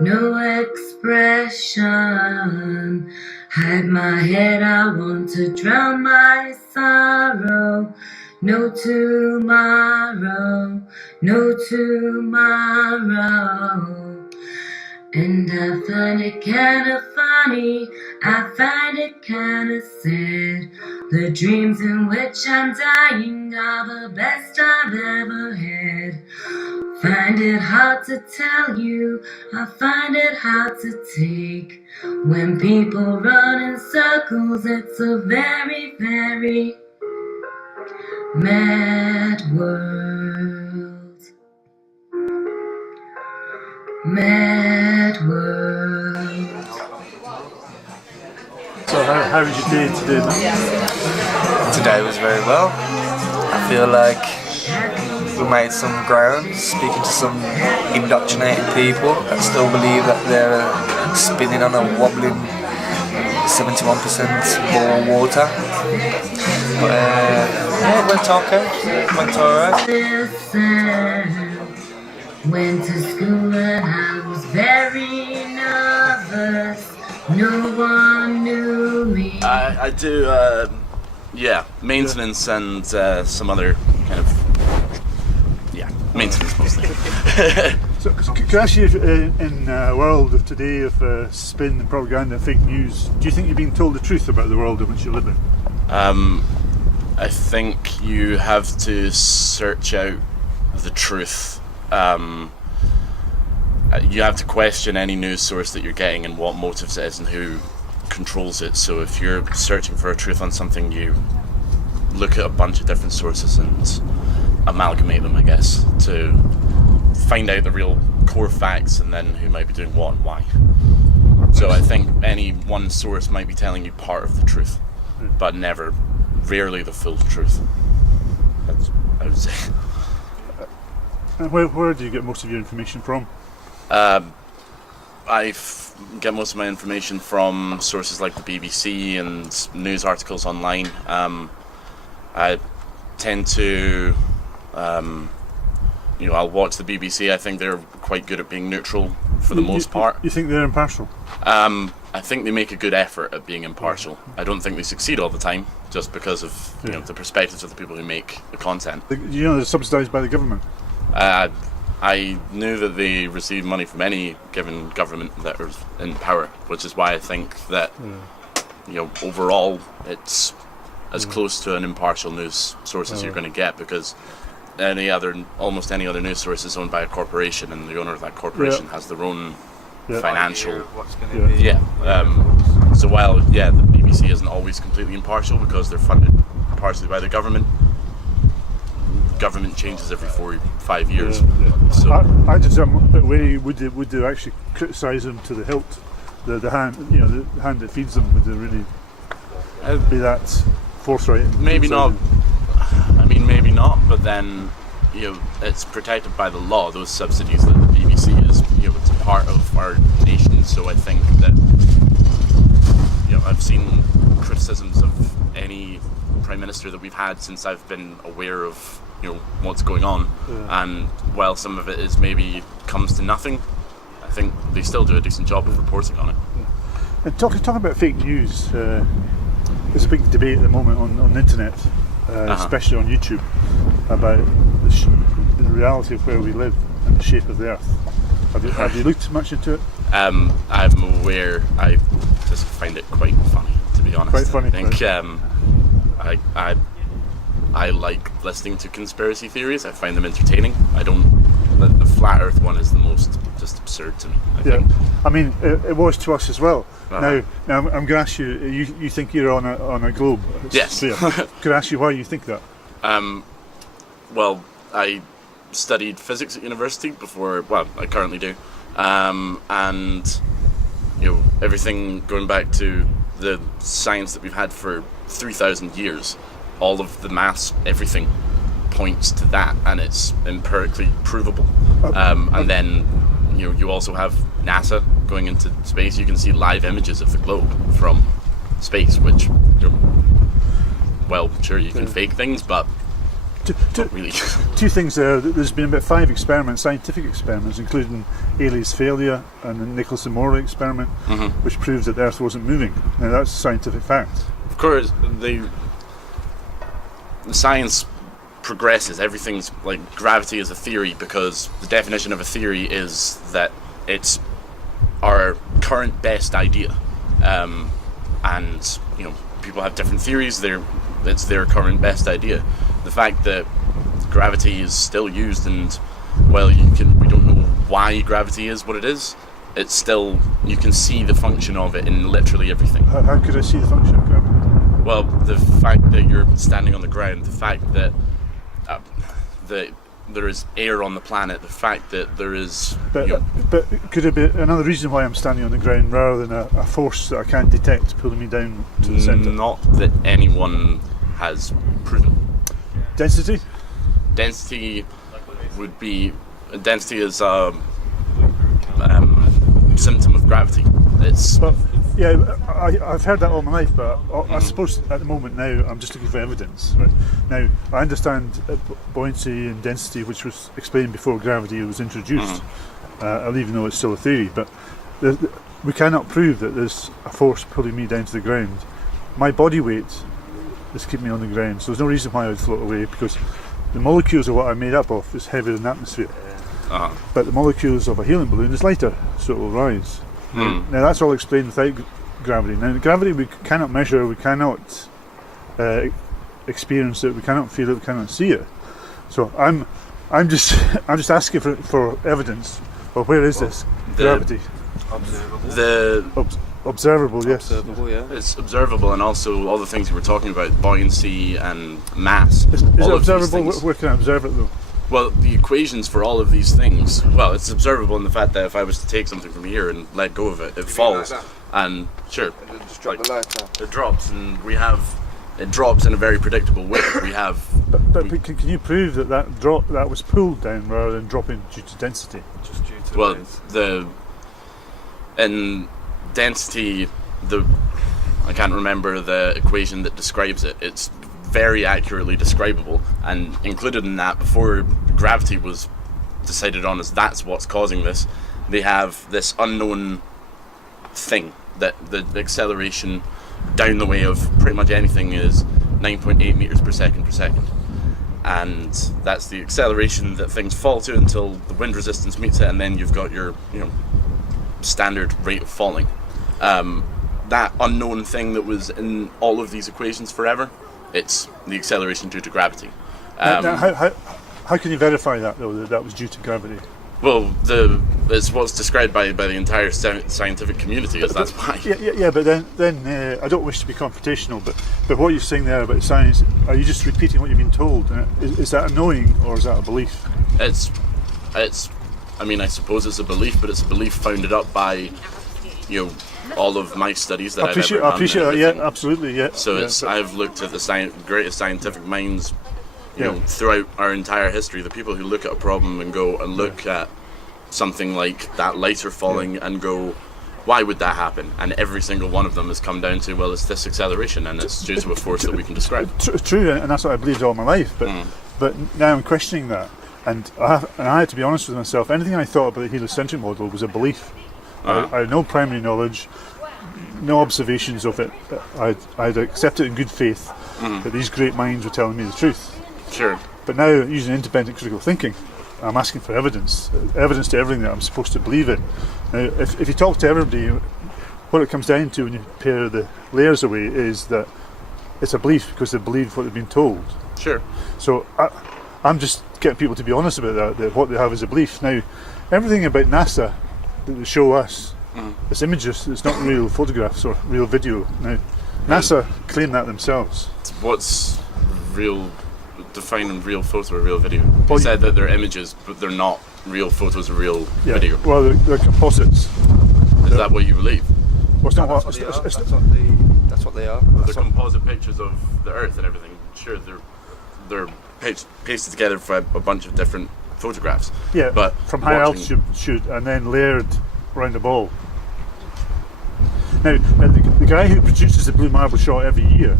no expression. Hide my head, I want to drown my sorrow. No tomorrow, no tomorrow. And I find it kinda funny, I find it kinda sad. The dreams in which I'm dying are the best I've ever had. Find it hard to tell you, I find it hard to take. When people run in circles, it's a very, very mad world. Mad world. So how was your day today? Today was very well. I feel like we made some ground, speaking to some indoctrinated people that still believe that they're spinning on a wobbling 71% ball of water. But yeah, it went okay. It went alright. Went to school and I was very nervous. No one knew me. I do, maintenance and some other kind of, maintenance mostly. So could I ask you, in a world of today of spin and propaganda and fake news, do you think you're being told the truth about the world in which you live in? I think you have to search out the truth. You have to question any news source that you're getting and what motives it is and who controls it. So if you're searching for a truth on something, you look at a bunch of different sources and amalgamate them, I guess, to find out the real core facts and then who might be doing what and why. So I think any one source might be telling you part of the truth, but rarely the full truth. That's, I would say. And where do you get most of your information from? I get most of my information from sources like the BBC and news articles online. I tend to, I'll watch the BBC. I think they're quite good at being neutral for the most part. You think they're impartial? I think they make a good effort at being impartial. I don't think they succeed all the time, just because of the perspectives of the people who make the content. They're subsidised by the government. I knew that they received money from any given government that was in power, which is why I think that overall it's as close to an impartial news source as you're going to get, because almost any other news source is owned by a corporation, and the owner of that corporation has their own financial. So while the BBC isn't always completely impartial because they're funded partially by the government. Government changes every 4 or 5 years. So I just am a bit wary. Would they actually criticise them to the hilt? The hand, the hand that feeds them. Would they really be that forthright? Maybe not. I mean, maybe not. But then, it's protected by the law. Those subsidies that the BBC is, it's a part of our nation. So I think that, I've seen criticisms of any prime minister that we've had since I've been aware of what's going on, and while some of it is maybe comes to nothing, I think they still do a decent job of reporting on it. And talking about fake news, there's a big debate at the moment on the internet, especially on YouTube, about the reality of where we live and the shape of the earth. Have you looked much into it? I'm aware. I just find it quite funny, to be honest. Quite funny. I think I like listening to conspiracy theories. I find them entertaining. The flat earth one is the most just absurd to me, I think. I mean, it was to us as well. Now I'm going to ask you, you think you're on a globe? Yes. Could I ask you why you think that? Well, I studied physics at university before, I currently do. And, everything going back to the science that we've had for 3,000 years, all of the maths, everything points to that, and it's empirically provable. And then, you also have NASA going into space. You can see live images of the globe from space, which, sure, you can fake things, but not really. Two things there. There's been about 5 experiments, scientific experiments, including Aily's failure and the Nicholas and Morley experiment, which proves that the Earth wasn't moving. Now that's scientific fact. Of course, the science progresses. Everything's like gravity is a theory because the definition of a theory is that it's our current best idea, and people have different theories. It's their current best idea. The fact that gravity is still used, and we don't know why gravity is what it is. It's still, you can see the function of it in literally everything. How could I see the function of gravity? Well, the fact that you're standing on the ground, the fact that there is air on the planet, the fact that there is... But could it be another reason why I'm standing on the ground rather than a force that I can't detect pulling me down to the centre? Not that anyone has proven. Density? Density is a symptom of gravity. I've heard that all my life, but I suppose at the moment now I'm just looking for evidence. Right? Now, I understand buoyancy and density, which was explained before gravity was introduced. I'll even though it's still a theory, but we cannot prove that there's a force pulling me down to the ground. My body weight is keeping me on the ground, so there's no reason why I would float away, because the molecules of what I'm made up of is heavier than the atmosphere. But the molecules of a helium balloon is lighter, so it will rise. Now that's all explained without gravity. Now gravity we cannot measure, we cannot experience it, we cannot feel it, we cannot see it. So I'm just asking for evidence. Well, where is this gravity? Observable, yes. Observable, yeah. It's observable, and also all the things you were talking about, buoyancy and mass. Is it observable? Where can I observe it though? Well, the equations for all of these things, well, it's observable in the fact that if I was to take something from here and let go of it, it falls. Like and sure, and just drop the lighter. It drops, and it drops in a very predictable way. But can you prove that was pulled down rather than dropping due to density? Just due to in density, I can't remember the equation that describes it. It's very accurately describable, and included in that, before gravity was decided on as that's what's causing this, they have this unknown thing that the acceleration down the way of pretty much anything is 9.8 meters per second, and that's the acceleration that things fall to until the wind resistance meets it, and then you've got your standard rate of falling. That unknown thing that was in all of these equations forever, it's the acceleration due to gravity. Now, how can you verify that though, that was due to gravity? Well, it's what's described by the entire scientific community, as that's why. Yeah, but then I don't wish to be confrontational, but what you're saying there about science, are you just repeating what you've been told? Is that a knowing or is that a belief? I mean, I suppose it's a belief, but it's a belief founded up by, all of my studies that I've ever done. I appreciate that. Yeah, absolutely. Yeah. So I've looked at the greatest scientific minds, throughout our entire history. The people who look at a problem and go and look at something like that lighter falling and go, why would that happen? And every single one of them has come down to, well, it's this acceleration, and it's due to a force that we can describe. True, and that's what I believed all my life. But now I'm questioning that, and I had to be honest with myself. Anything I thought about the heliocentric model was a belief. I had no primary knowledge, no observations of it. I'd accepted in good faith that these great minds were telling me the truth. Sure. But now, using independent critical thinking, I'm asking for evidence to everything that I'm supposed to believe in. Now, if you talk to everybody, what it comes down to when you pare the layers away is that it's a belief because they believe what they've been told. Sure. So I'm just getting people to be honest about that what they have is a belief. Now, everything about NASA that they show us, it's images, it's not real photographs or real video. Now, NASA claim that themselves. What's defining real photo or real video? They said that they're images, but they're not real photos or real video. Well, they're composites. Is that what you believe? Well, it's not that's what they are. They're composite pictures of the Earth and everything. Sure, they're pasted together for a bunch of different photographs. Yeah, but from high altitude and then layered around the ball. Now, the guy who produces the blue marble shot every year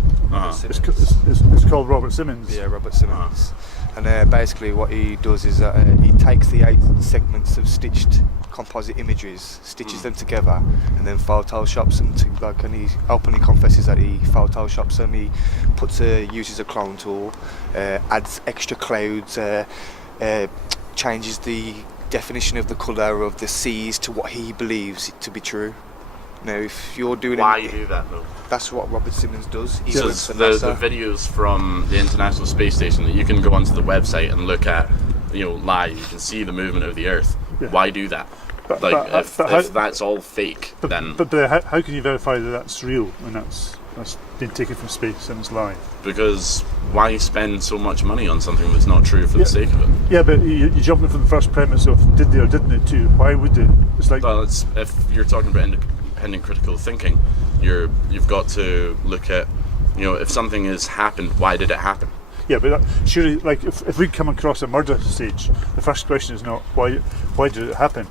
is called Robert Simmons. Yeah, Robert Simmons. And basically what he does is he takes the 8 segments of stitched composite images, stitches them together, and then photoshops them to, and he openly confesses that he photoshops them. He uses a clone tool, adds extra clouds, changes the definition of the colour of the seas to what he believes it to be true. Now, if you're doing Why do that though? that's what Robert Simmons does. He So works for the NASA. videos from the International Space Station that you can go onto the website and look at, live, you can see the movement of the Earth. Yeah. Why do that? If that's all fake, then But how can you verify that that's real and that's been taken from space and it's live? because why spend so much money on something that's not true for the sake of it? Yeah, but you jump in from the first premise of did they or didn't it too? Why would they? It's like Well, if you're talking about independent critical thinking, you've got to look at, if something has happened, why did it happen? yeah, but surely, like if we come across a murder stage, the first question is not why did it happen?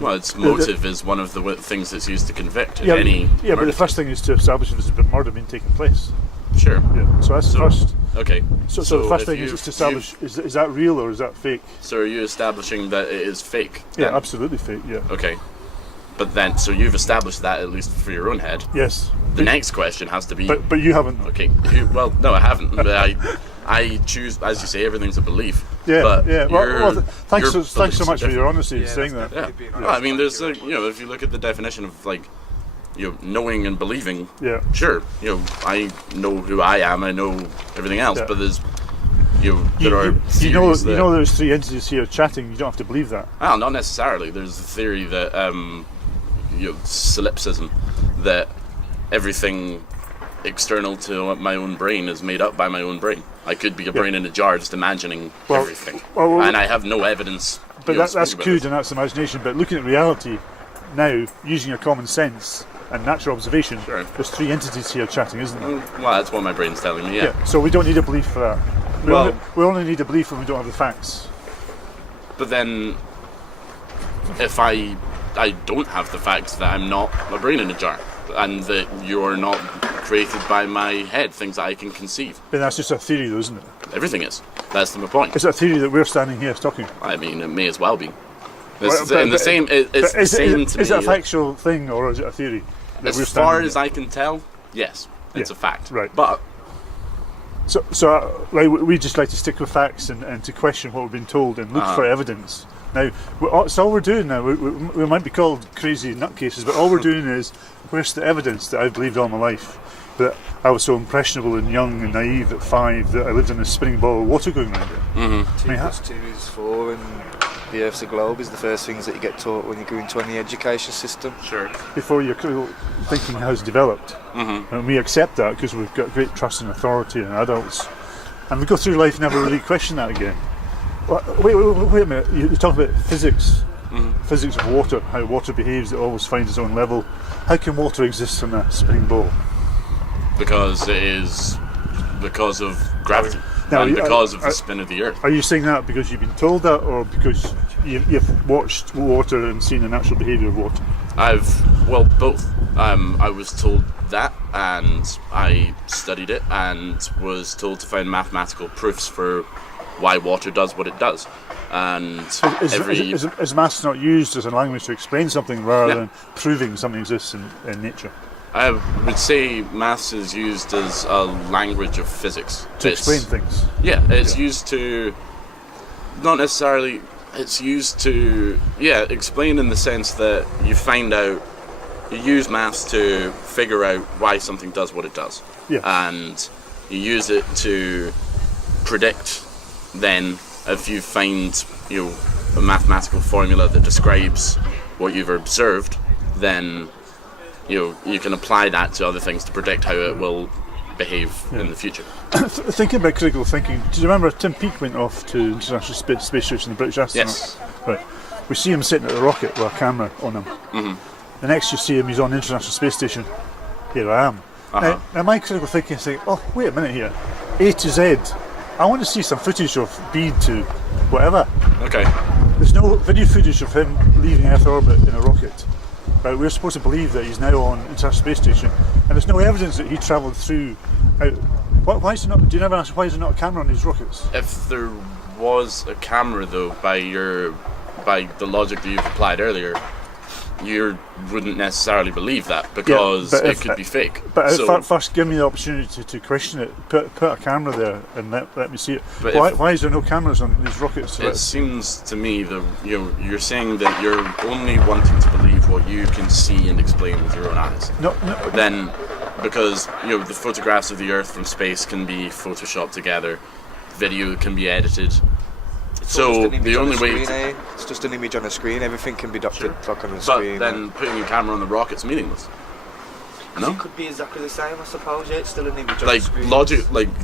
Well, its motive is one of the things that's used to convict Yeah, any but the murder first thing is to establish if there's been murder being taken place. case. Sure. Yeah, so that's the first. Okay. So the first if thing is to establish is that real or is that fake? So are you establishing that it is fake? Yeah, then? absolutely fake. Yeah. Okay. But then, so you've established that, at least for your own head. Yes. The next question has to be... But you haven't. Okay. Well, no, I haven't. But I choose, as you say, everything's a belief. Yeah. But yeah. Well, thanks so beliefs much are for your different. honesty in saying that. Yeah. Well, I mean, there's if you look at the definition of knowing and believing. Yeah. Sure. I know who I am. I know everything else. Yeah. But there's there are you theories that, know there's 3 entities here chatting. You don't have to believe that. well, not necessarily. There's a theory that solipsism, that everything external to my own brain is made up by my own brain. I could be a brain in a jar just imagining everything, and I have no evidence. But that's good good and that's imagination. But looking at reality now, using your common sense and natural observation, Sure. there's 3 entities here chatting, isn't there? Well, that's what my brain's telling me. Yeah. So we don't need a belief for that. Well- We only need a belief when we don't have the facts. But then, if I don't have the facts that I'm not a brain in a jar, and that you're not created by my head, things that I can conceive. Then that's just a theory, though, isn't it? Everything is. That's my point. It's a theory that we're standing here talking. I mean, it may as well be. Well, It's the same. It's the same to me. Is it a factual thing or is it a theory? That we're As far standing as here? I can tell, yes, it's Yeah, a fact. right. But So like we just like to stick with facts and to question what we've been told and look for evidence. Now, it's all we're doing now. We might be called crazy nutcases, but all we're doing is, where's the evidence that I've believed all my life? That I was so impressionable and young and naive at 5 that I lived in a spinning ball of water going around it. Mm-hmm. 2 plus 2 is 4, and the Earth's a globe is the first things that you get taught when you go into any education system. sure. Before your critical thinking has developed. And we accept that because we've got great trust in authority and adults. And we go through life and never really question that again. Wait a minute. You talk about physics. Physics of water, how water behaves, it always finds its own level. How can water exist in a spinning ball? Because it is because of gravity Now, and because of the spin of the Earth. Are you saying that because you've been told that or because you've watched water and seen the natural behaviour of water? Both. I was told that, and I studied it, and was told to find mathematical proofs for why water does what it does. And Is maths not used as a language to explain something rather Yeah. than proving something exists in nature? I would say maths is used as a language of physics. To explain things. Yeah, it's used to, not necessarily, it's used to, explain in the sense that you use maths to figure out why something does what it does. Yeah. And you use it to predict then, if you find a mathematical formula that describes what you've observed, then you can apply that to other things to predict how it will behave in the future. Thinking about critical thinking, do you remember Tim Peake went off to International Space Station, the British astronaut? Yes. Right. We see him sitting at the rocket with a camera on him. The next you see him, he's on the International Space Station. Here I am. Now my critical thinking is saying, oh, wait a minute here. A to Z. I want to see some footage of B to whatever. Okay. There's no video footage of him leaving Earth orbit in a rocket. But we're supposed to believe that he's now on International Space Station, and there's no evidence that he travelled through. Why is there not? Do you never ask why is there not a camera on these rockets? If there was a camera, though, by the logic that you've applied earlier, you wouldn't necessarily believe that because it could be fake. But first, give me the opportunity to question it. Put a camera there and let me see it. Why is there no cameras on these rockets? It seems to me that you're saying that you're only wanting to believe what you can see and explain with your own eyes. No. Then, because the photographs of the Earth from space can be photoshopped together, video can be edited. So the only way it's just an image on a screen. Everything can be doctored like on a screen. But then putting a camera on the rocket's meaningless. No? It could be exactly the same, I suppose. Yeah, it's still an image on a screen.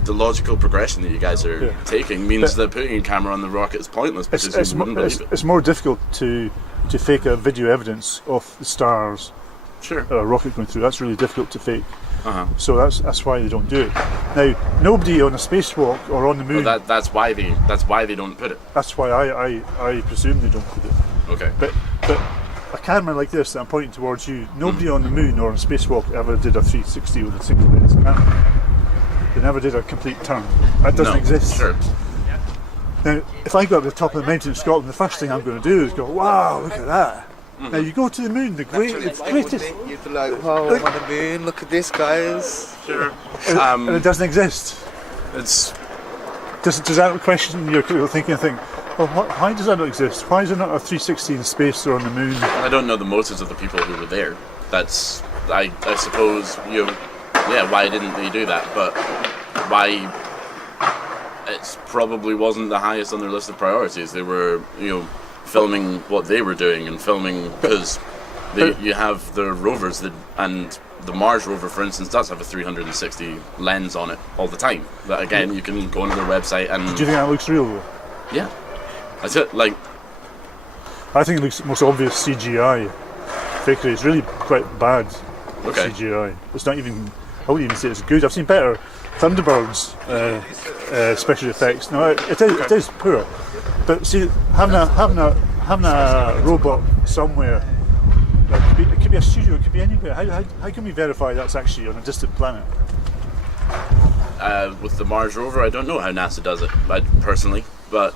The logical progression that you guys are taking means that putting a camera on the rocket is pointless because you wouldn't believe it. It's more difficult to fake a video evidence of the stars. Sure. A rocket going through. That's really difficult to fake. So that's why they don't do it. Now, nobody on a spacewalk or on the moon. Well, that's why they don't put it. That's why I presume they don't put it. Okay. But a camera like this that I'm pointing towards you, nobody on the moon or on a spacewalk ever did a 360 with a single lens camera. They never did a complete turn. That doesn't exist. Sure. Now, if I go up to the top of the mountain in Scotland, the first thing I'm going to do is go, wow, look at that. Now you go to the moon, the greatest. You'd be like, "Whoa, I'm on the moon! Look at this, guys!" Sure. And it doesn't exist. Does that question your thinking? And think, well, why does that not exist? Why is there not a 360 in space or on the moon? I don't know the motives of the people who were there. That's I suppose why didn't they do that? But why? It probably wasn't the highest on their list of priorities. They were filming what they were doing and filming because you have the rovers and the Mars rover, for instance, does have a 360 lens on it all the time. That again, you can go onto their website and. Do you think that looks real though? Yeah, that's it. I think it looks most obvious CGI. Fakery. It's really quite bad CGI. It's not even. I wouldn't even say it's good. I've seen better Thunderbirds special effects. No, it is poor. But see, having a robot somewhere, it could be a studio, it could be anywhere. How can we verify that's actually on a distant planet? With the Mars rover, I don't know how NASA does it, personally. But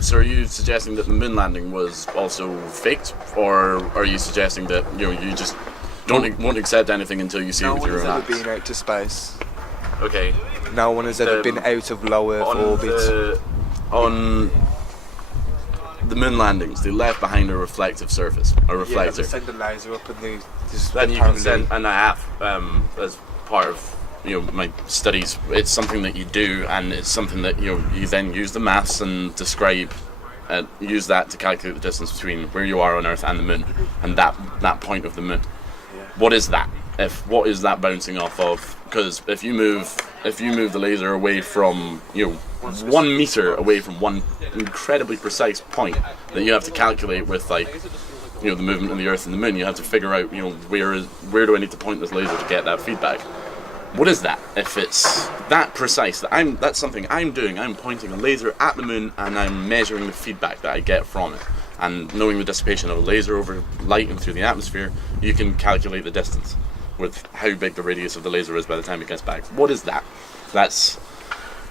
so, are you suggesting that the moon landing was also faked, or are you suggesting that you just won't accept anything until you see it with your own eyes? No one has ever been out to space. Okay. No one has ever been out of low Earth orbit. On the moon landings, they left behind a reflective surface, a reflector. Yeah, they send a laser up and they just. Then you can send, and I have, as part of my studies, it's something that you do, and it's something that you then use the maths and describe, use that to calculate the distance between where you are on Earth and the moon, and that point of the moon. Yeah. What is that? What is that bouncing off of? Because if you move the laser away from 1 meter away from one incredibly precise point that you have to calculate with the movement of the Earth and the moon, you have to figure out where do I need to point this laser to get that feedback. What is that? If it's that precise, that's something I'm doing. I'm pointing a laser at the moon and I'm measuring the feedback that I get from it. And knowing the dissipation of a laser over light and through the atmosphere, you can calculate the distance with how big the radius of the laser is by the time it gets back. What is that? That's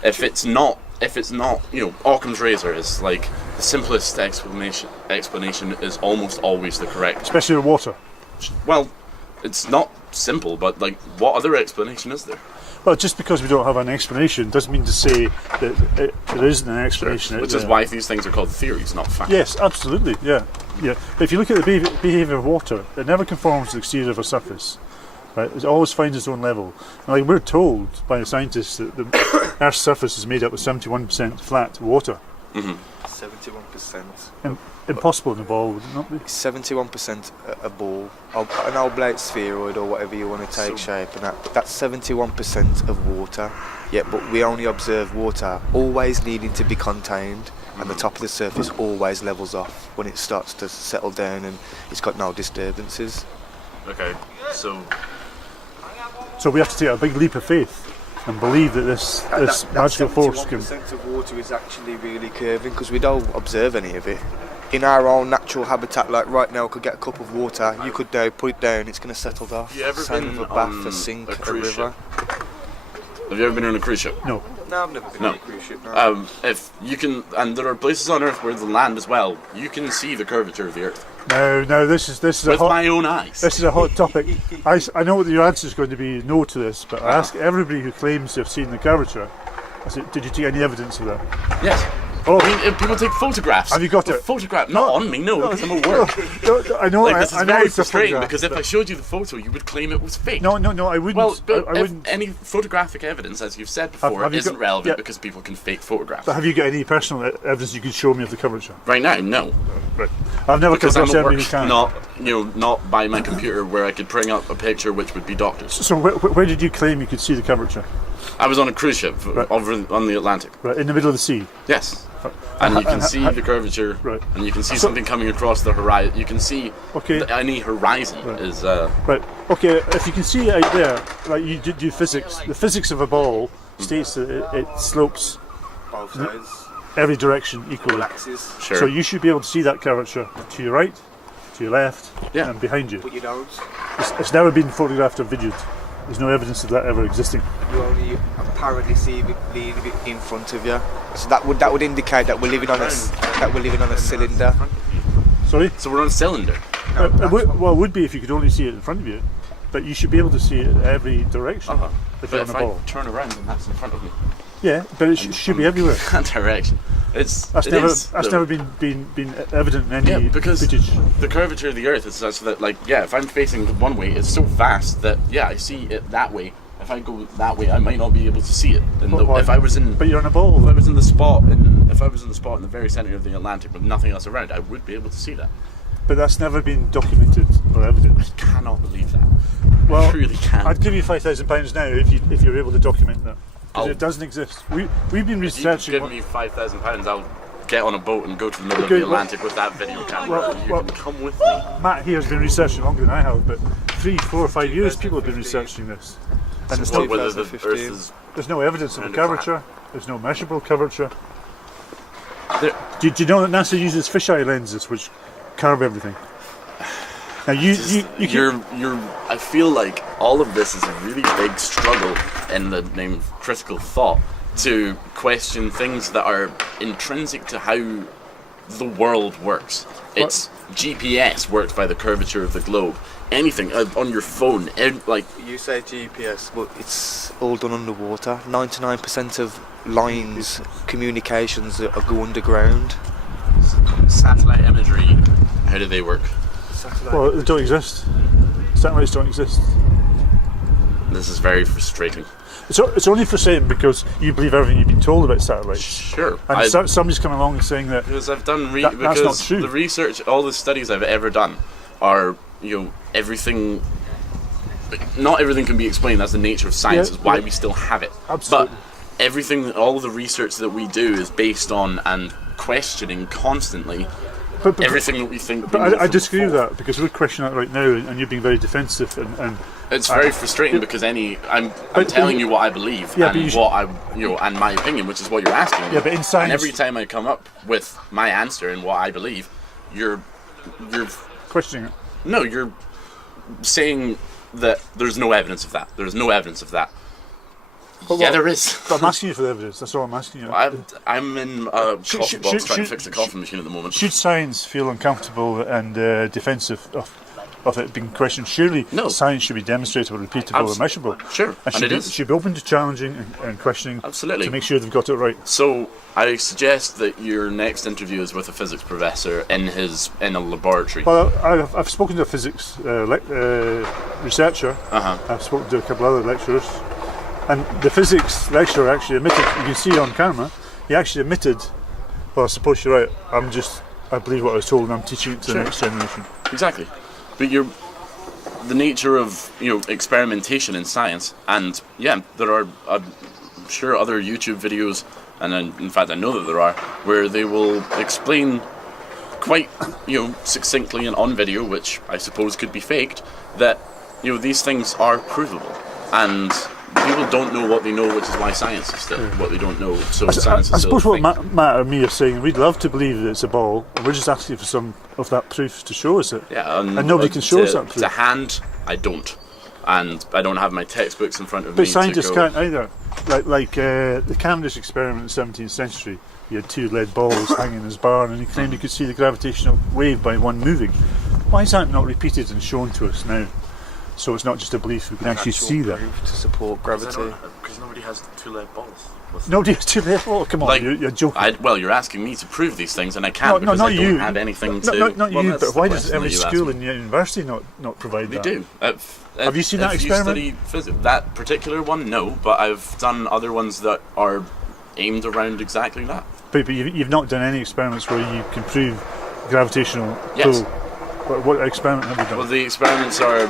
if it's not Occam's razor is like the simplest explanation is almost always the correct. Especially with water. Well, it's not simple, but what other explanation is there? Well, just because we don't have an explanation doesn't mean to say that there isn't an explanation. Sure. Which is why these things are called theories, not facts. Yes, absolutely, yeah. But if you look at the behaviour of water, it never conforms to the exterior of a surface. Right? It always finds its own level. And we're told by the scientists that the Earth's surface is made up of 71% flat water. Mm-hmm. 71%. Impossible in a ball, would it not be? 71% a ball, an oblate spheroid or whatever you want to take shape, and that's 71% of water. Yeah, but we only observe water always needing to be contained, and the top of the surface always levels off when it starts to settle down and it's got no disturbances. Okay, so we have to take a big leap of faith and believe that this magical force can. 71% of water is actually really curving because we don't observe any of it. In our own natural habitat, like right now, could get a cup of water, you could put it down, it's going to settle off. You ever Same been with a bath, on a sink, a a cruise river. ship? Have you ever been on a cruise ship? No. No, I've never been No. on a cruise ship. No. If you can, and there are places on Earth where the land as well, you can see the curvature of the Earth No, this is a with hot. my own eyes. This is a hot topic. I know what your answer is going to be, no to this, but I ask everybody who claims to have seen the curvature, I said, did you take any evidence of that? Yes. Oh. I mean, if people take photographs. Have you got it? Photograph? Not on me, no, because I'm at work. I know. Like, this I is know very it's a frustrating photograph, because if but- I showed you the photo, you would claim it was fake. No, I wouldn't. Well, but I if wouldn't. any photographic evidence, as you've said before, have you isn't got- relevant yeah. because people can fake photographs. But have you got any personal evidence you could show me of the curvature? Right now, no. Right. I've never come Because I'm across at anybody who work, can. not by my computer where I could bring up a picture which would be doctored. So where did you claim you could see the curvature? I was on a cruise ship over on the Atlantic. Right, in the middle of the sea. Yes. And you can see the curvature, Right. and you can see something coming across the horizon. You can see Okay. any horizon is. Right. Okay. If you can see it out there, like you do physics, the physics of a ball states that it slopes Both sides. every direction equally. Axis. Sure. So you should be able to see that curvature to your right, to your left, Yeah. and behind you. But you don't. It's never been photographed or videoed. There's no evidence of that ever existing. You only apparently see it in front of you. So that would indicate that we're living on a cylinder. Sorry. So we're on a cylinder. Well, it would be if you could only see it in front of you, but you should be able to see it in every direction if But you're on if a I ball. turn around and that's in front of me. Yeah, but it should be everywhere. That direction. That's It never is, that's though. never been evident in any Yeah, because footage. the curvature of the Earth is such that, like, yeah, if I'm facing one way, it's so vast that, yeah, I see it that way. If I go that way, I might not be able to see it. And Why? if I was in, But you're on a ball. if I was in the spot, if I was in the spot in the very center of the Atlantic with nothing else around, I would be able to see that. But that's never been documented or evidenced. Cannot believe that. Well, I really can't. I'd give you £5,000 now if you're able to document that, because I'll- it doesn't exist. We've been If you researching. give me £5,000, I'll get on a boat and go to the middle Okay, of the Atlantic with that video camera. and you well- can come with me. Matt here has been researching longer than I have, but 3, 4, 5 years people have been researching this, and it's What, not, whether the 2015. Earth is there's no evidence of a Around the planet. curvature. There's no measurable curvature. there, Do you know that NASA uses fisheye lenses which curve everything? Now you can, you're. I feel like all of this is a really big struggle in the name of critical thought to question things that are intrinsic to how the world works. It's GPS worked by the curvature of the globe. Anything on your phone, like You say GPS, but it's all done underwater. 99% of lines, communications go underground. satellite imagery. How do they work? well, they don't exist. Satellites don't exist. This is very frustrating. It's only frustrating because you believe everything you've been told about satellites, Sure. and somebody's coming along and saying that Because I've done that's not because true. the research, all the studies I've ever done are, everything. Not everything can be explained. That's the nature of science. Yeah, is why yeah. we still have it. Absolutely. But everything, all of the research that we do is based on and questioning constantly but everything that we think. But we know I from disagree with before. that, because we're questioning that right now, and you're being very defensive. And It's very frustrating because I'm But telling in- you what I believe Yeah, but and you should- what I and my opinion, which is what you're asking me. Yeah, but in science- and every time I come up with my answer and what I believe, you're questioning it. no, you're saying that there's no evidence of that. There's no evidence of that. But Yeah, what- there is. But I'm asking you for the evidence. That's all I'm asking you. I'm in a Should- coffee should- box should- trying to should- fix a coffee machine at the moment. Should science feel uncomfortable and defensive of it being questioned? Surely No. science should be demonstrable, repeatable, and measurable. Sure, and should it be, is. should be open to challenging and questioning Absolutely. to make sure they've got it right. So I suggest that your next interview is with a physics professor in a laboratory. Well, I've spoken to a physics researcher. Uh-huh. I've spoken to a couple other lecturers, and the physics lecturer actually admitted. You can see on camera. He actually admitted, "Well, I suppose you're right. I believe what I was told, and I'm teaching it to the next generation." Exactly. But the nature of experimentation in science, and yeah, there are I'm sure other YouTube videos, and in fact I know that there are, where they will explain quite succinctly and on video, which I suppose could be faked, that these things are provable, and people don't know what they know, which is why science is still what they don't know. So science I is still suppose what fake. Matt and me are saying, we'd love to believe that it's a ball, and we're just asking for some of that proof to show us it. Yeah, and nobody can show us that proof. To hand, I don't, and I don't have my textbooks in front of me. But scientists to go, can't either. like the Cavendish experiment in the 17th century. He had 2 lead balls hanging in his barn, and he claimed he could see the gravitational wave by one moving. Why is that not repeated and shown to us now? So it's not just a belief; we can actually see that. To support gravity. Because nobody has 2 lead balls. Nobody has 2 lead balls. Come on, Like, you're joking. Well, you're asking me to prove these things, and I can't No, because not I don't you. have anything No, to. not well, you. that's But the why does question every that you asked school me. and university not provide They that? do. Have you seen that experiment? If you study physics, that particular one, no. But I've done other ones that are aimed around exactly that. But you've not done any experiments where you can prove gravitational Yes. pull. What experiment have you done? Well, the experiments are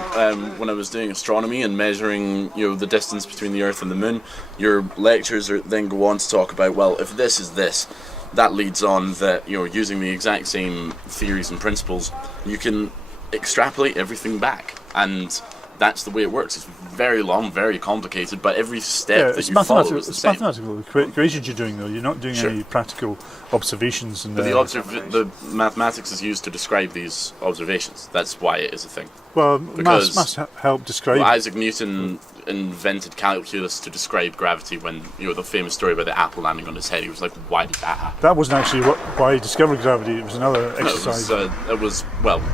when I was doing astronomy and measuring, the distance between the Earth and the Moon. Your lectures then go on to talk about, well, if this is this, that leads on that using the exact same theories and principles, you can extrapolate everything back, and that's the way it works. It's very long, very complicated, but every step that you follow is the same. It's mathematical equations you're doing, though. You're not doing any practical observations. And But the mathematics is used to describe these observations. That's why it is a thing. well, because- maths help describe. Well, Isaac Newton invented calculus to describe gravity when, the famous story about the apple landing on his head. He was like, why did that happen? That wasn't actually why he discovered gravity. It was another exercise.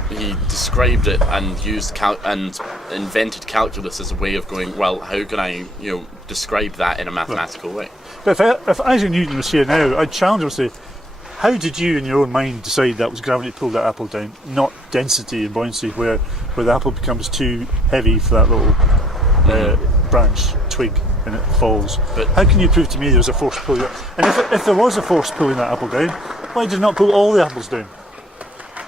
He described it and used and invented calculus as a way of going, well, how can I, describe that in a mathematical way? But if Isaac Newton was here now, I'd challenge him and say, how did you, in your own mind, decide that was gravity pulled that apple down, not density and buoyancy, where the apple becomes too heavy for that little branch, twig, and it falls? But- how can you prove to me there was a force pulling it? And if there was a force pulling that apple down, why did it not pull all the apples down?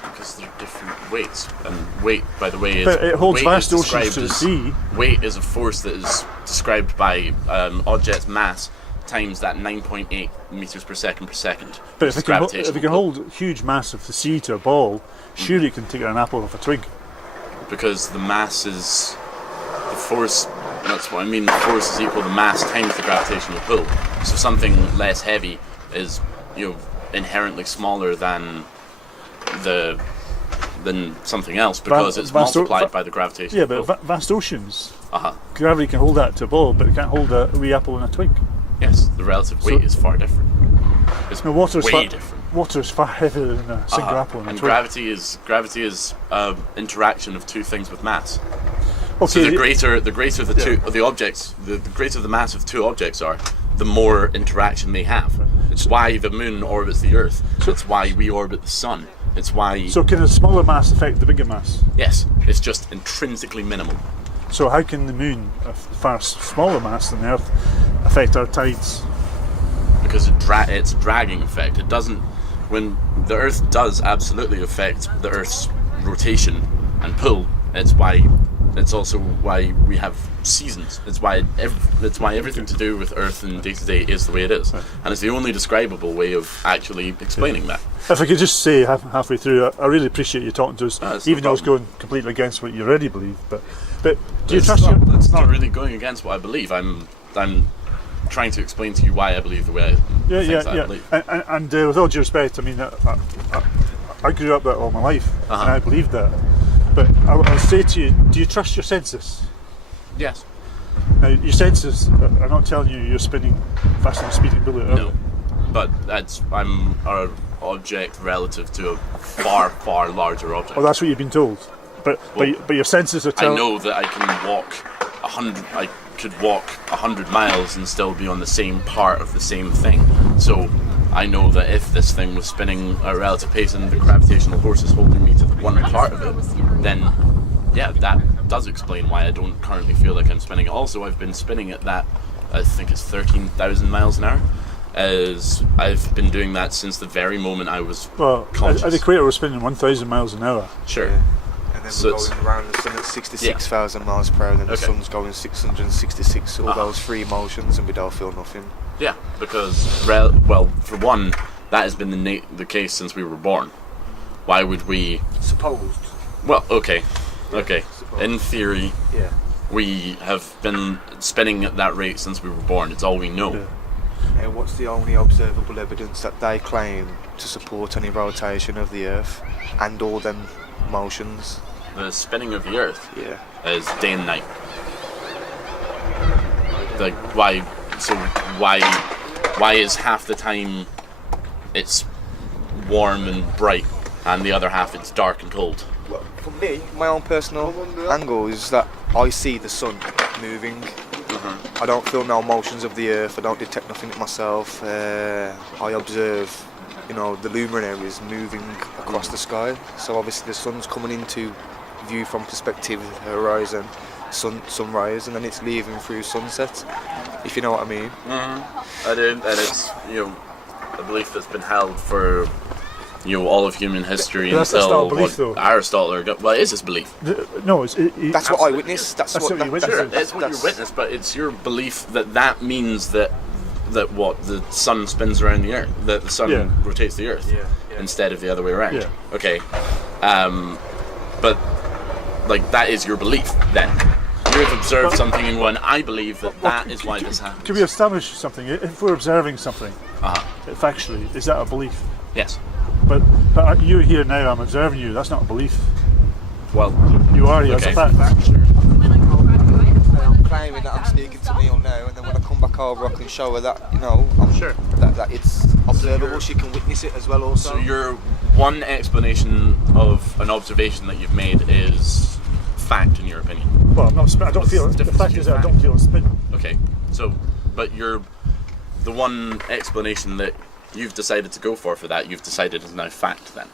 Because they're different weights, and weight, by the way, is But it holds weight vast is oceans described to the as- sea. Weight is a force that is described by object's mass times that 9.8 meters per second. But It's if it gravitational can pull. hold huge mass of the sea to a ball, surely it can take an apple off a twig. Because the mass is the force. That's what I mean. The force is equal to mass times the gravitational pull. So something less heavy is, inherently smaller than something else because it's multiplied by the gravitational Yeah, pull. but vast oceans, Uh-huh. gravity can hold that to a ball, but it can't hold a wee apple on a twig. Yes, the relative weight is far different. It's No, water is way far, different. water is far heavier than a single apple on a And twig. gravity is interaction of two things with mass. Okay, So the greater the objects, the greater the mass of two objects are, the more interaction they have. It's why the moon orbits the Earth. It's why we orbit the sun. It's why so can a smaller mass affect the bigger mass? yes, it's just intrinsically minimal. So how can the moon, a far smaller mass than the Earth, affect our tides? Because it's a dragging effect. It doesn't. When the Earth does absolutely affect the Earth's rotation and pull. It's also why we have seasons. It's why everything to do with Earth and day to day is the way it is, and it's the only describable way of actually explaining that. If I could just say halfway through, I really appreciate you talking to us, That's even no though it's problem. going completely against what you already believe. But do you trust your? It's not really going against what I believe. I'm trying to explain to you why I believe the way I believe. And with all due respect, I mean, I grew up that all my life, and I believed that. But I'll say to you, do you trust your senses? Yes. Now, your senses are not telling you you're spinning faster than a speeding bullet. No. But I'm an object relative to a far, far larger object. Well, that's what you've been told. But your senses are I telling. know that I can walk 100. I could walk 100 miles and still be on the same part of the same thing. So I know that if this thing was spinning at a relative pace and the gravitational force is holding me to the one part of it, then yeah, that does explain why I don't currently feel like I'm spinning it. Also, I've been spinning at that, I think it's 13,000 miles an hour. As I've been doing that since the very moment I was conscious. At the equator we're spinning 1,000 miles an hour. Sure. Yeah. And then So we're going around the sun at 66,000 miles per hour, and then the sun's going 666, so all those three motions, and we don't feel nothing. Yeah, because, for one, that has been the case since we were born. Why would we... Supposed. Well, okay. Supposed. In theory, Yeah. we have been spinning at that rate since we were born. It's all we know. Yeah. And what's the only observable evidence that they claim to support any rotation of the Earth and all them motions? The spinning of the Earth Yeah. is day and night. Like, why So why is half the time it's warm and bright, and the other half it's dark and cold? Well, for me, my own personal angle is that I see the sun moving. I don't feel no motions of the earth. I don't detect nothing myself. I observe, the luminaries moving across the sky. So obviously the sun's coming into view from perspective horizon, sunrise, and then it's leaving through sunset. If you know what I mean. I do, and it's a belief that's been held for all of human history That's until not a belief, though. Aristotle got. Well, it is his belief. No, that's what I witness. That's what you witness. Sure, it's what you witness, but it's your belief that means that what the sun spins around the earth, that the sun rotates the earth instead of the other way around. Yeah. Okay, but like that is your belief then. You've observed something and gone, I believe that is why this happens. Can we establish something? If we're observing something, factually, is that a belief? Yes. But you're here now, I'm observing you, that's not a belief. Well, you are here, okay. that's a fact. Sure. I'm claiming that I'm speaking to Neil now, and then when I come back over I can show her that, I'm sure that it's observable, she can witness it as well also. So your one explanation of an observation that you've made is fact in your opinion? Well, I don't feel it. The fact is that I don't feel a spin. Okay, so, but the one explanation that you've decided to go for that, you've decided is now fact then?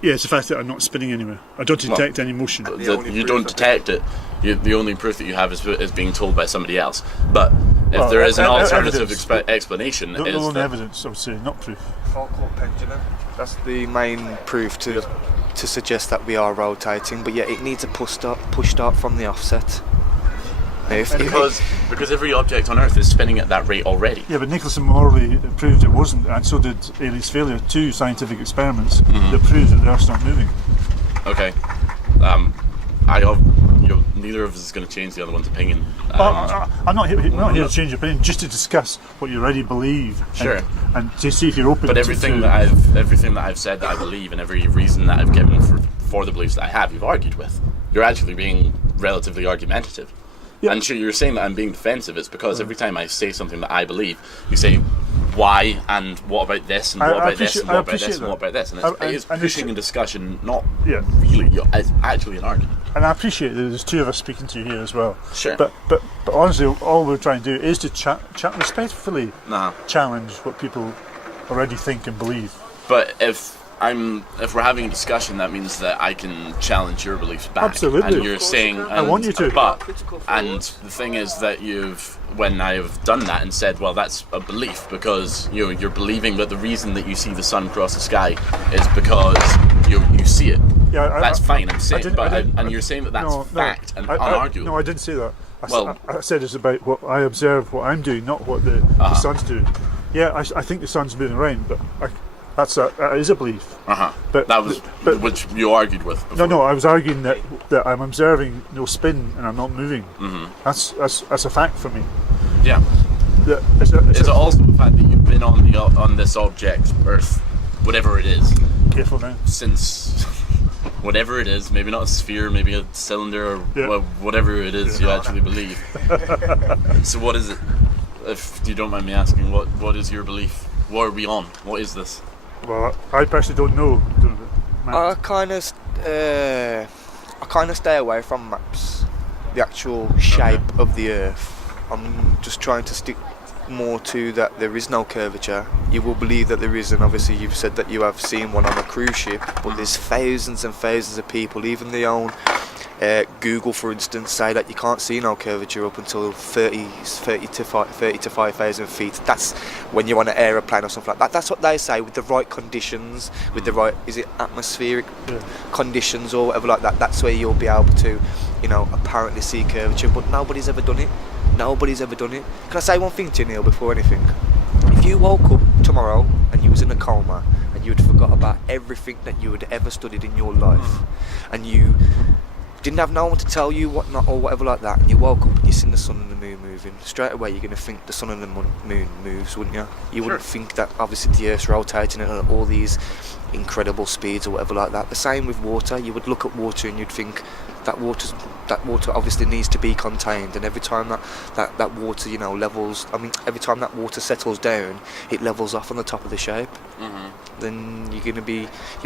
Yeah, it's the fact that I'm not spinning anywhere. I don't detect any motion. You don't detect it. The only proof that you have is being told by somebody else. But if there is an alternative explanation, the only evidence, I would say, not proof. Four-court pendulum. That's the main proof to suggest that we are rotating. But yeah, it needs a push start from the offset. Because every object on Earth is spinning at that rate already. Yeah, but Nicholas and Morley proved it wasn't, and so did Ailey's failure. 2 scientific experiments that proved that the Earth's not moving. Okay. Neither of us is going to change the other one's opinion. I'm not here to change your opinion, just to discuss what you already believe. Sure. And to see if you're open. But everything that I've said that I believe, and every reason that I've given for the beliefs that I have, you've argued with. You're actually being relatively argumentative. Yeah. And sure, you're saying that I'm being defensive. It's because every time I say something that I believe, you say, why, and what about this, and what about this, and what about this, and what about this. And it is pushing a discussion, not really. It's actually an argument. And I appreciate that there's 2 of us speaking to you here as well. Sure. But honestly, all we're trying to do is to respectfully challenge what people already think and believe. But if we're having a discussion, that means that I can challenge your beliefs back. Absolutely. And you're saying, I want you to. And the thing is that when I've done that and said, well, that's a belief because you're believing that the reason that you see the sun cross the sky is because you see it. Yeah, that's fine. I'm saying, and you're saying that's fact and unarguable. No, I didn't say that. I said it's about what I observe, what I'm doing, not what the sun's doing. Yeah, I think the sun's moving around, but that is a belief. But that was which you argued with before. No, I was arguing that I'm observing no spin and I'm not moving. That's a fact for me. Yeah. Is it also the fact that you've been on this object, Earth, whatever it is? Careful now. Since whatever it is, maybe not a sphere, maybe a cylinder, or whatever it is you actually believe. So what is it? If you don't mind me asking, what is your belief? What are we on? What is this? Well, I personally don't know. I kind of stay away from maps, the actual shape of the Earth. I'm just trying to stick more to that there is no curvature. You will believe that there is, and obviously you've said that you have seen one on a cruise ship, but there's thousands and thousands of people, even their own Google, for instance, say that you can't see no curvature up until 30 to 5,000 feet. That's when you're on an aeroplane or something like that. That's what they say, with the right conditions, with the right, is it atmospheric conditions or whatever like that. That's where you'll be able to, apparently see curvature. But nobody's ever done it. Nobody's ever done it. Can I say one thing to you, Neil, before anything? If you woke up tomorrow and you was in a coma and you'd forgot about everything that you had ever studied in your life, and you didn't have no one to tell you whatnot or whatever like that, and you woke up and you seen the sun and the moon moving, straight away you're going to think the sun and the moon moves, wouldn't you? You wouldn't think that obviously the Earth's rotating and all these incredible speeds or whatever like that. The same with water. You would look at water and you'd think that water obviously needs to be contained, and every time that water, you know, levels, I mean, every time that water settles down, it levels off on the top of the shape. Then you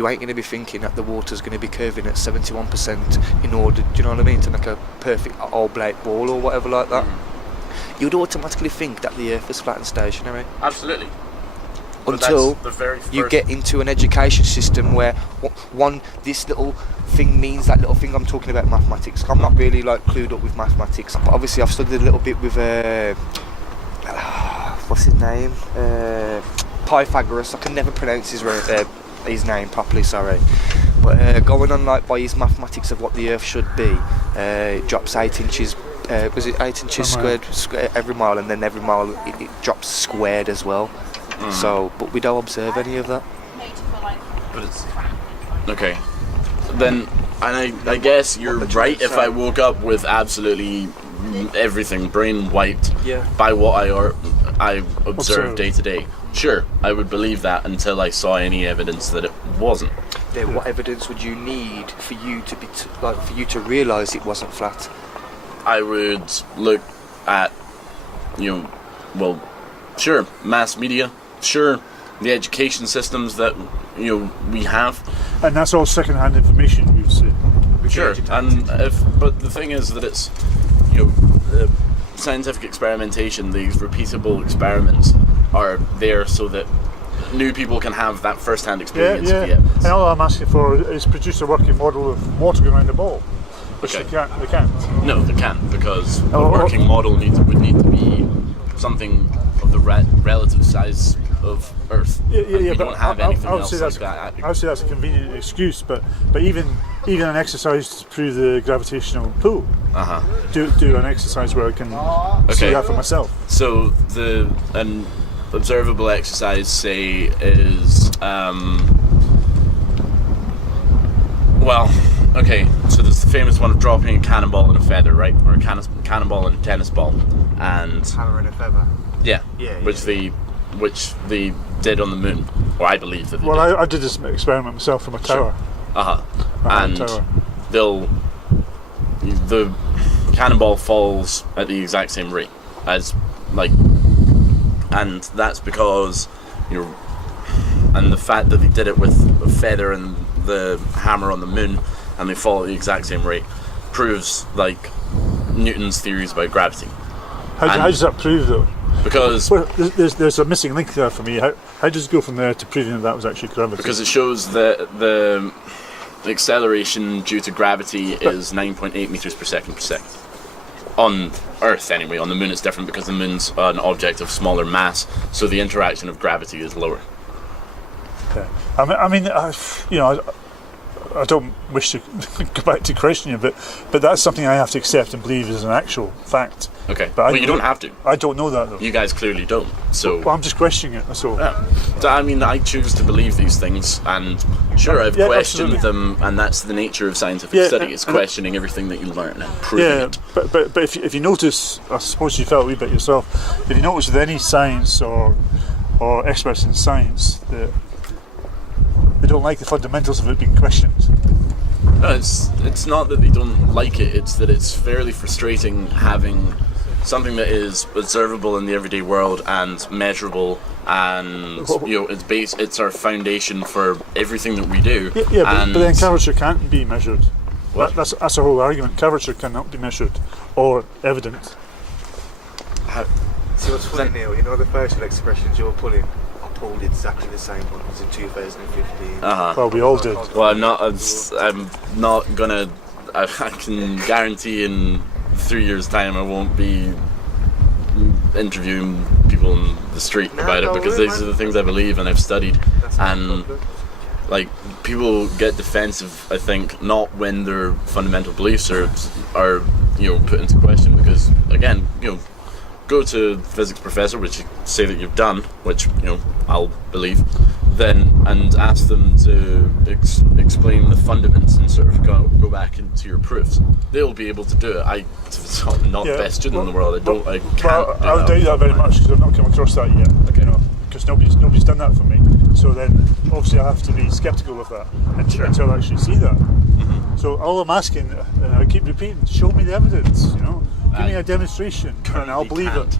ain't gonna be thinking that the water's gonna be curving at 71% in order, do you know what I mean, to make a perfect oblate ball or whatever like that. You'd automatically think that the Earth is flat and stationary. Absolutely. Until you get into an education system where this little thing means that little thing. I'm talking about mathematics. I'm not really like clued up with mathematics, but obviously I've studied a little bit with what's his name, Pythagoras. I can never pronounce his name properly, sorry. But going on like by his mathematics of what the Earth should be, it drops 8 inches. Was it 8 inches squared every mile, and then every mile it drops squared as well. So, but we don't observe any of that. But it's okay. Then, and I guess you're right. If I woke up with absolutely everything brain wiped by what I observe day to day, sure, I would believe that until I saw any evidence that it wasn't. Then, what evidence would you need for you to be for you to realise it wasn't flat? I would look at, well, sure, mass media. Sure, the education systems that we have, and that's all second-hand information, we would say. Sure, and but the thing is that it's scientific experimentation. These repeatable experiments are there so that new people can have that first-hand experience of the evidence. And all I'm asking for is produce a working model of water going around the ball, which they can't. No, they can't, because a working model would need to be something of the relative size of Earth. We don't have anything else like that. I would say that's a convenient excuse, but even an exercise to prove the gravitational pull. Do an exercise where I can see that for myself. So an observable exercise, say, is so there's the famous one of dropping a cannonball and a feather, right? Or a cannonball and a tennis ball, and hammer and a feather. Which they did on the moon, or I believe that they did. I did this experiment myself from a tower. And the cannonball falls at the exact same rate as and that's because and the fact that they did it with a feather and the hammer on the moon, and they fall at the exact same rate, proves Newton's theories about gravity. How does that prove, though? Because there's a missing link there for me. How does it go from there to proving that was actually gravity? Because it shows that the acceleration due to gravity is 9.8 meters per second. On Earth, anyway. On the moon, it's different because the moon's an object of smaller mass, so the interaction of gravity is lower. Yeah. I mean, I don't wish to go back to question you, but that's something I have to accept and believe is an actual fact. Okay, but you don't have to. I don't know that, though. You guys clearly don't. So I'm just questioning it. That's all. Yeah. I mean, I choose to believe these things, and sure, I've questioned them, and that's the nature of scientific study. It's questioning everything that you learn and proving it. But if you notice, I suppose you felt a wee bit yourself. If you notice with any science or experts in science that they don't like the fundamentals of it being questioned. No, it's not that they don't like it. It's that it's fairly frustrating having something that is observable in the everyday world and measurable, and it's our foundation for everything that we do. But then curvature can't be measured. That's the whole argument. Curvature cannot be measured or evident. See what's funny, Neil? You know the facial expressions you're pulling. I pulled exactly the same ones in 2015. Well, we all did. Well, I'm not gonna. I can guarantee in 3 years' time I won't be interviewing people in the street about it, because these are the things I believe and I've studied. And people get defensive, I think, not when their fundamental beliefs are put into question, because again, go to a physics professor, which you say that you've done, which I'll believe, then, and ask them to explain the fundamentals and sort of go back into your proofs. They'll be able to do it. I'm not the best student in the world. I can't. I would doubt that very much, because I've not come across that yet. Okay. because nobody's done that for me. So then, obviously, I have to be sceptical of that until I actually see that. So all I'm asking, and I keep repeating, show me the evidence. Give me a demonstration, and I'll believe it.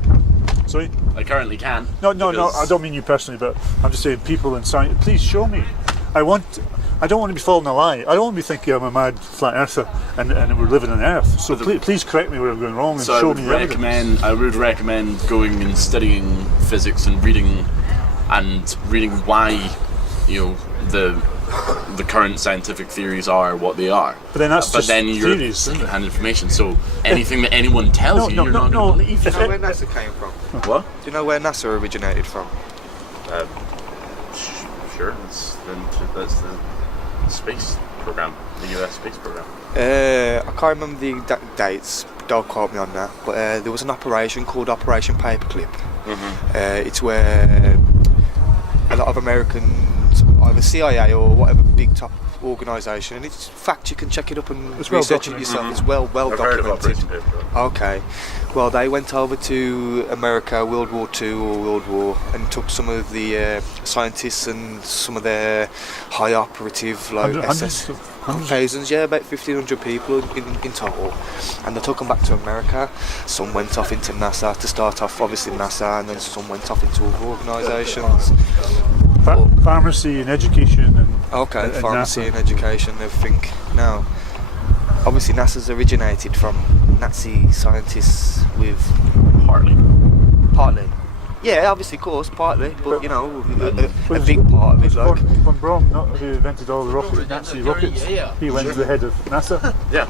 Sorry? I currently can. No, I don't mean you personally, but I'm just saying people in science. Please show me. I don't want to be following a lie. I don't want to be thinking I'm a mad flat earther and we're living on Earth. So please correct me where I'm going wrong and show me the evidence. I would recommend going and studying physics and reading why the current scientific theories are what they are. But then that's just you're theories, second-hand information. So anything that anyone tells you're not going to believe. Do you know where NASA came from? What? Do you know where NASA originated from? Sure. That's the space program, the US space program. I can't remember the exact dates. Don't quote me on that. But there was an operation called Operation Paperclip. It's where a lot of Americans, either CIA or whatever big top organisation, and it's fact, you can check it up and research it yourself. It's well I've heard of documented. Operation Paperclip. Okay, well they went over to America, World War II or World War, and took some of the scientists and some of their high operative, like thousands, about 1,500 people in total, and they took them back to America. Some went off into NASA to start off, obviously NASA, and then some went off into other organisations. Pharmacy and education and pharmacy NASA. and education, everything. Now, obviously NASA's originated from Nazi scientists with partly. Yeah, obviously, of course, partly, but a big part of it, like. Von Braun, who invented all the Nazi rockets, he went to the head of NASA. Yeah.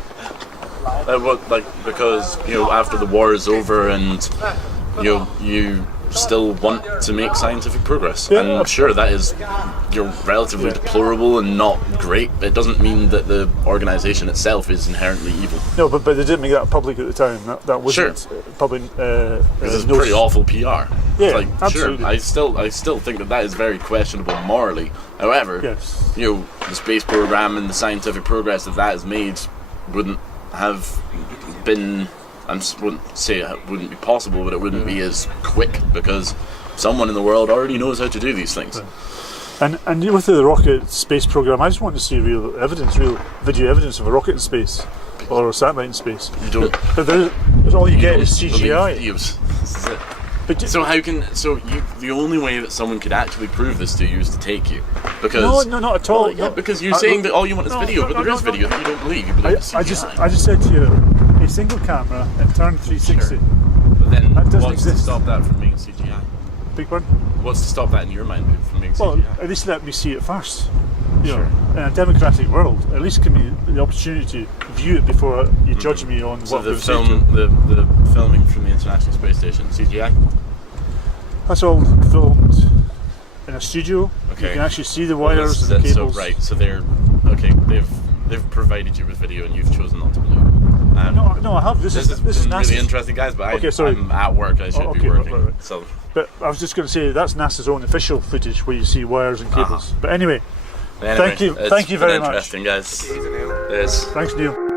Because after the war is over and you still want to make scientific progress, and sure, that is relatively deplorable and not great. It doesn't mean that the organisation itself is inherently evil. No, but they didn't make that public at the time. That wasn't public. It's pretty awful PR. Yeah, absolutely. Sure, I still think that is very questionable morally. However, the space program and the scientific progress that has made wouldn't have been. I wouldn't say it wouldn't be possible, but it wouldn't be as quick because someone in the world already knows how to do these things. And with the rocket space program, I just want to see real video evidence of a rocket in space or a satellite in space. You don't. But there's all you get is CGI. Videos. This is it. The only way that someone could actually prove this to you is to take you, because no, not at all. Because you're saying that all you want is video, but there is video that you don't believe. You believe I just said to you, a single camera and turn 360. Sure. But then that doesn't what's exist. to stop that from being CGI? Big one. What's to stop that in your mind from being CGI? Well, at least let me see it first. In a democratic world, at least give me the opportunity to view it before you judge me on what the filming from the International Space Station, CGI? That's all filmed in a studio. Okay. You can actually see the wires and the cables. So they've provided you with video and you've chosen not to believe. No, I have. This is NASA's. Really interesting, guys. But sorry. I'm at work. I should be working. Right. So. But I was just going to say that's NASA's own official footage where you see wires and cables. But anyway, thank you very much. Interesting, guys. Neil. Yes. Thanks, Neil.